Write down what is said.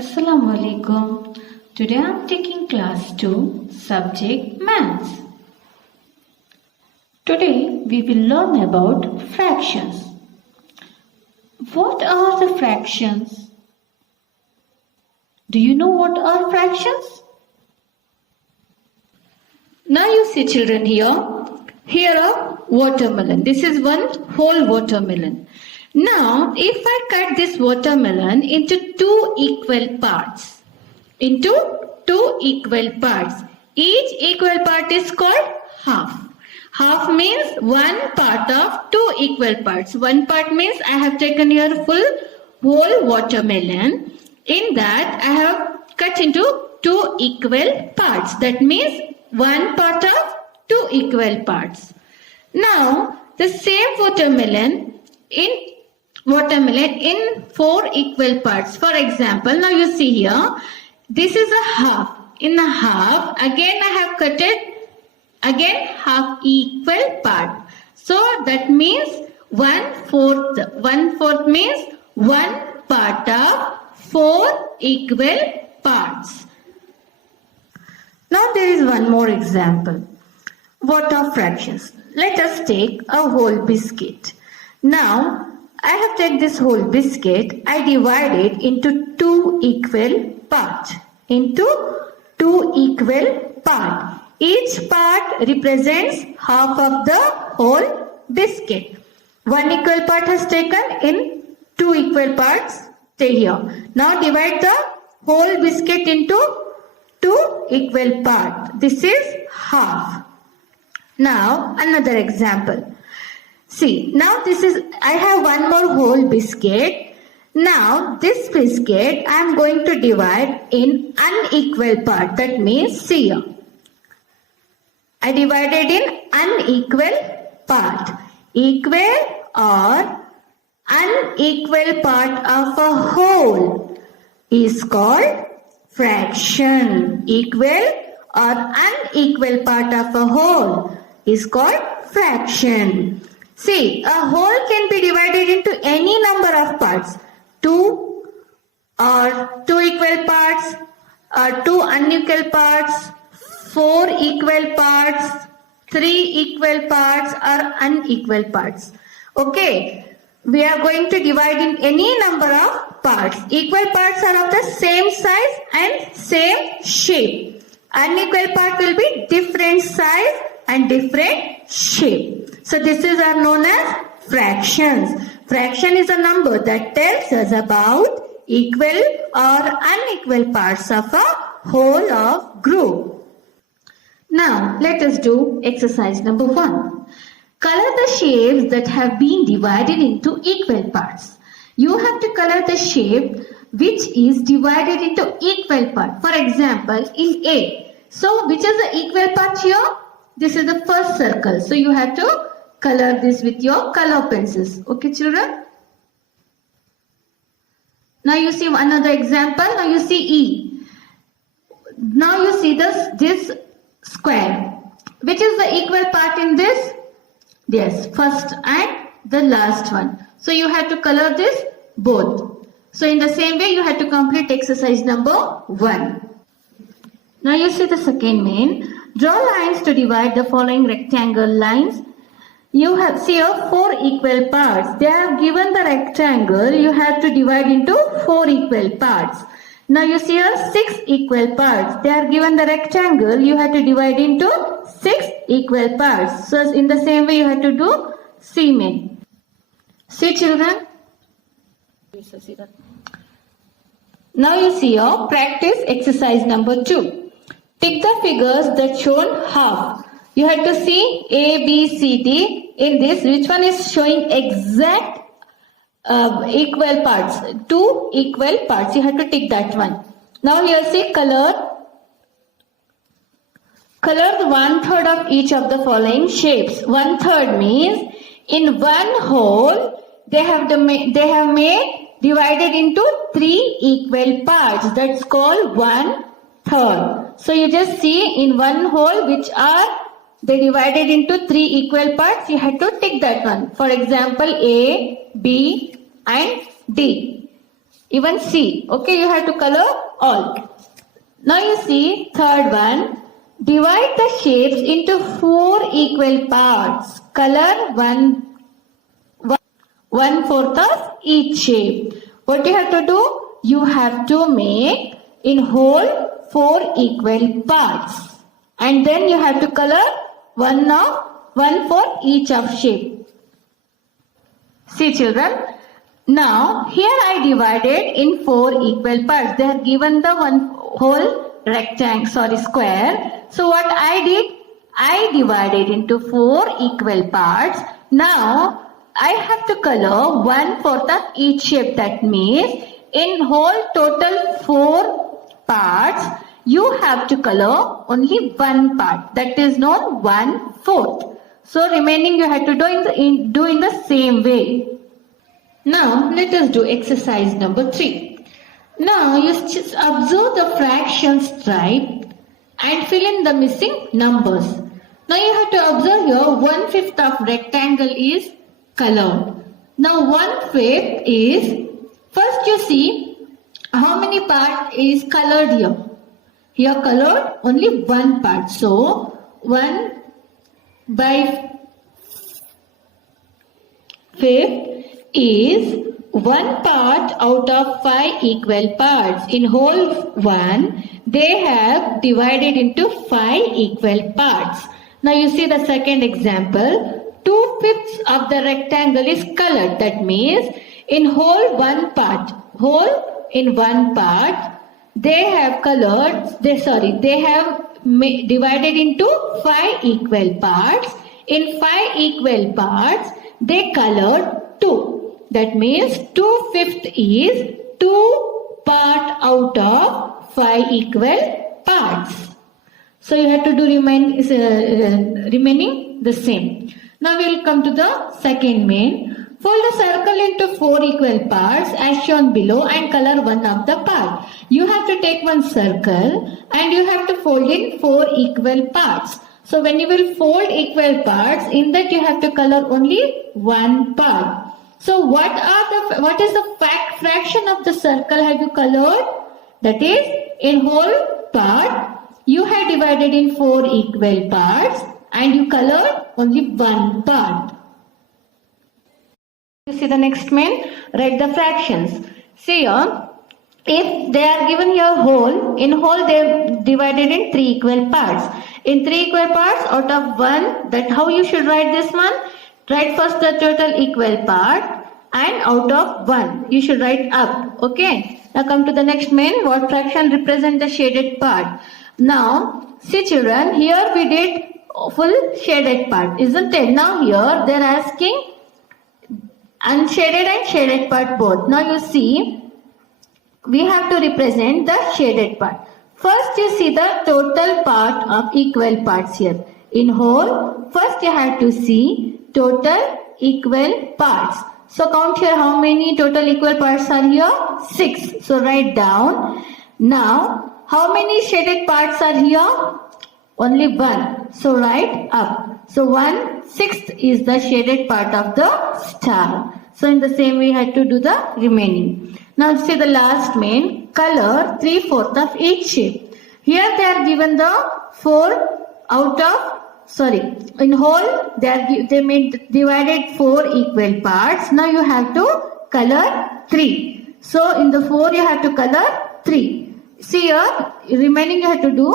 Assalamu alaikum. Today I am taking class 2, subject maths. Today we will learn about fractions. What are the fractions? Do you know what are fractions? Now you see children here a watermelon. This is one whole watermelon. Now if I cut this watermelon into two equal parts, each equal part is called half. Half means one part of two equal parts. One part means I have taken here whole watermelon. In that I have cut into two equal parts. That means one part of two equal parts. Now the same watermelon in four equal parts. For example, now you see here, this is a half. In a half, again I have cut it, again half equal part. So that means 1/4. 1/4 means one part of four equal parts. Now there is one more example. What are fractions? Let us take a whole biscuit. Now I have taken this whole biscuit, I divide it into two equal parts. Each part represents half of the whole biscuit. One equal part has taken in two equal parts. Stay here. Now divide the whole biscuit into two equal parts. This is half. Now another example. See, now I have one more whole biscuit. Now this biscuit I am going to divide in unequal part. That means see here. I divided in unequal part. Equal or unequal part of a whole is called fraction. Equal or unequal part of a whole is called fraction. See, a whole can be divided into any number of parts. Two equal parts, or two unequal parts, four equal parts, three equal parts, or unequal parts. Okay, we are going to divide in any number of parts. Equal parts are of the same size and same shape. Unequal part will be different size and different shape. So this are known as fractions. Fraction is a number that tells us about equal or unequal parts of a whole of group. Now let us do exercise number 1. Color the shapes that have been divided into equal parts. You have to color the shape which is divided into equal parts. For example, in A. So which is the equal part here? This is the first circle. So you have to color this with your color pencils. Okay, children? Now you see another example. Now you see E. Now you see this square. Which is the equal part in this? Yes, first and the last one. So you have to color this both. So in the same way you have to complete exercise number 1. Now you see the second main. Draw lines to divide the following rectangle lines. You have here 4 equal parts. They have given the rectangle. You have to divide into 4 equal parts. Now you see here 6 equal parts. They are given the rectangle. You have to divide into 6 equal parts. So in the same way you have to do C main. See children? Now you see here practice exercise number 2. Tick the figures that shown half. You have to see A, B, C, D. In this, which one is showing exact equal parts? 2 equal parts. You have to tick that one. Now here see color. Color the 1/3 of each of the following shapes. 1/3 means in one whole they have made divided into 3 equal parts. That's called 1/3. So you just see in one whole which are they divided into 3 equal parts. You have to tick that one. For example, A, B and D. Even C. Okay, you have to color all. Now you see third one. Divide the shapes into 4 equal parts. Color one fourth of each shape. What you have to do? You have to make in whole 4 equal parts. And then you have to color one for each of shape. See children. Now here I divided in 4 equal parts. They have given the one whole square. So what I did? I divided into 4 equal parts. Now I have to color 1/4 of each shape. That means in whole total 4 parts, you have to color only one part. That is known 1/4. So remaining you have to do in the same way. Now let us do exercise number 3. Now you just observe the fraction stripe and fill in the missing numbers. Now you have to observe here 1/5 of rectangle is colored. Now 1/5 is, first you see how many part is colored here. Here colored only one part. So 1/5 is one part out of 5 equal parts. In whole one, they have divided into 5 equal parts. Now you see the second example. 2/5 of the rectangle is colored. That means in whole one part, they have divided into 5 equal parts. In 5 equal parts, they colored 2. That means 2/5 is 2 part out of 5 equal parts. So you have to do remaining the same. Now we will come to the second main. Fold a circle into 4 equal parts as shown below and color one of the part. You have to take one circle and you have to fold in 4 equal parts. So when you will fold equal parts, in that you have to color only one part. So what is the fraction of the circle have you colored? That is, in whole part, you have divided in 4 equal parts and you colored only one part. You see the next main? Write the fractions. See here, if they are given here whole, in whole they are divided in 3 equal parts. In 3 equal parts out of 1, that how you should write this one? Write first the total equal part and out of 1. You should write up. Okay. Now come to the next main. What fraction represent the shaded part? Now, see children, here we did full shaded part, isn't it? Now here they are asking unshaded and shaded part both. Now you see, we have to represent the shaded part. First you see the total part of equal parts here. In whole, first you have to see total equal parts. So count here how many total equal parts are here? 6. So write down. Now, how many shaded parts are here? Only 1. So write up. So 1/6 is the shaded part of the star. So in the same way, you have to do the remaining. Now see the last main. Color 3/4 of each shape. Here they are given the 4 out of, in whole they made divided 4 equal parts. Now you have to color 3. So in the 4 you have to color 3. See here, remaining you have to do